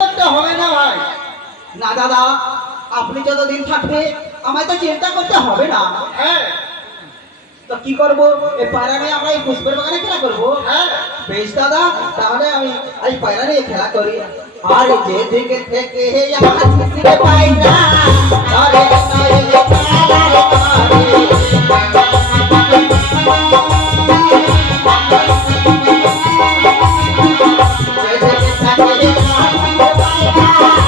করতে হবে না ভাই। না দাদা, আপনি যতদিন থাকবে আমায় তো চিন্তা করতে হবে না। হ্যাঁ তো কি করবো, এই পায়রা নিয়ে আমরা এই পুষ্পের বাগানে খেলা করবো। হ্যাঁ বেশ দাদা, তাহলে আমি এই পায়রা নিয়ে খেলা করি। আর যেদিকে থেকে আমার শিশিরে পায়রা ধরে নইলে খেলা করে। যেদিকে থাকে আমার শিশিরে পায়রা